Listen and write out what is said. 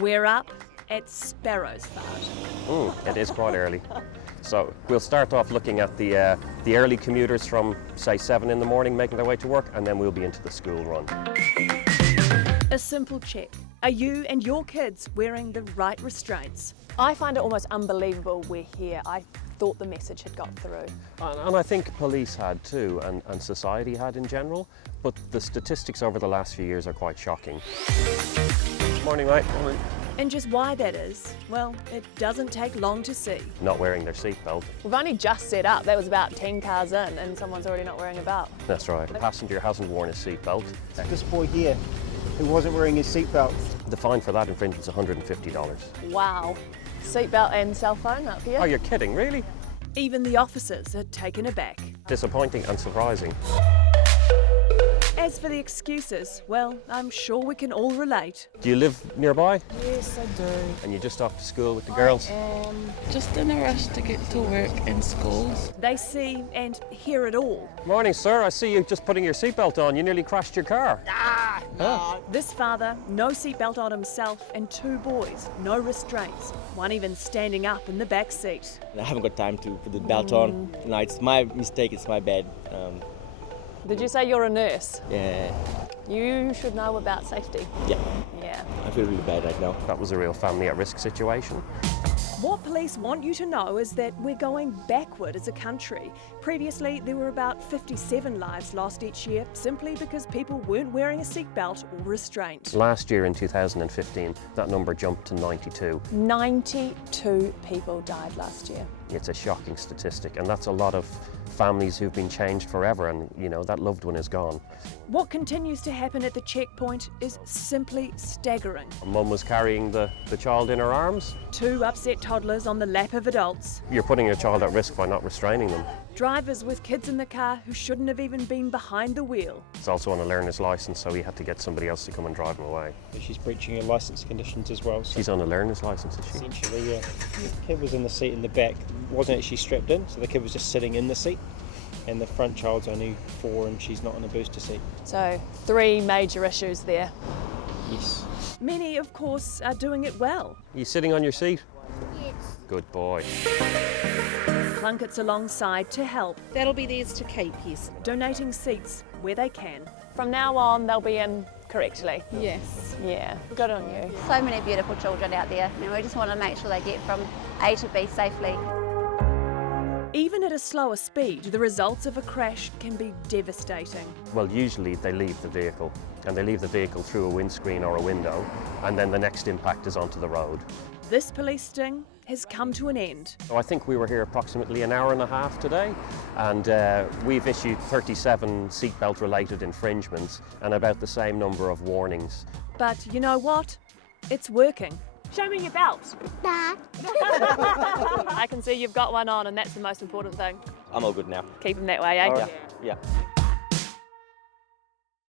We're up at Sparrow's Fart. It is quite early. So we'll start off looking at the early commuters from, say, 7 in the morning making their way to work, and then we'll be into the school run. A simple check. Are you and your kids wearing the right restraints? I find it almost unbelievable we're here. I thought the message had got through. And I think police had too, and society had in general, but the statistics over the last few years are quite shocking. Morning, mate. Morning. And just why that is, well, it doesn't take long to see. Not wearing their seatbelt. We've only just set up. That was about 10 cars in and someone's already not wearing a belt. That's right. The passenger hasn't worn his seatbelt. This boy here, who wasn't wearing his seatbelt. The fine for that infringement is $150. Wow. Seatbelt and cell phone up here. Oh, you're kidding, really? Even the officers are taken aback. Disappointing and surprising. As for the excuses, well, I'm sure we can all relate. Do you live nearby? Yes, I do. And you're just off to school with the girls? Just in a rush to get to work and schools. They see and hear it all. Morning, sir. I see you just putting your seatbelt on. You nearly crashed your car. This father, no seatbelt on himself, and 2 boys, no restraints. One even standing up in the back seat. I haven't got time to put the belt on. No, it's my mistake, it's my bad. Did you say you're a nurse? Yeah, You should know about safety. yeah, Yeah. I feel really bad right now. That was a real family at risk situation. What police want you to know is that we're going backward as a country. Previously, there were about 57 lives lost each year simply because people weren't wearing a seatbelt or restraint. Last year in 2015, that number jumped to 92. 92 people died last year. It's a shocking statistic, and that's a lot of families who've been changed forever, and you know, that loved one is gone. What continues to happen at the checkpoint is simply staggering. Mum was carrying the child in her arms. 2 upset toddlers on the lap of adults. You're putting your child at risk by not restraining them. Drivers with kids in the car who shouldn't have even been behind the wheel. He's also on a learner's licence, so he had to get somebody else to come and drive him away. She's breaching her licence conditions as well. So She's on a learner's licence, is she? essentially, yeah. The kid was in the seat in the back, wasn't actually strapped in, so the kid was just sitting in the seat. And the front child's only 4 and she's not on a booster seat. So 3 major issues there. Yes. Many, of course, are doing it well. Are you sitting on your seat? Yes. Good boy. Plunkett's alongside to help, That'll be theirs to keep, yes. donating seats where they can. From now on, they'll be in correctly. Yes. Yeah, good on you. So many beautiful children out there, and we just want to make sure they get from A to B safely. Even at a slower speed, the results of a crash can be devastating. Well, usually they leave the vehicle, and they leave the vehicle through a windscreen or a window, and then the next impact is onto the road. This police sting has come to an end. So I think we were here approximately an hour and a half today, and we've issued 37 seatbelt related infringements and about the same number of warnings. But you know what? It's working. Show me your belt. Dad. I can see you've got one on and that's the most important thing. I'm all good now. Keep them that way, eh? Yeah.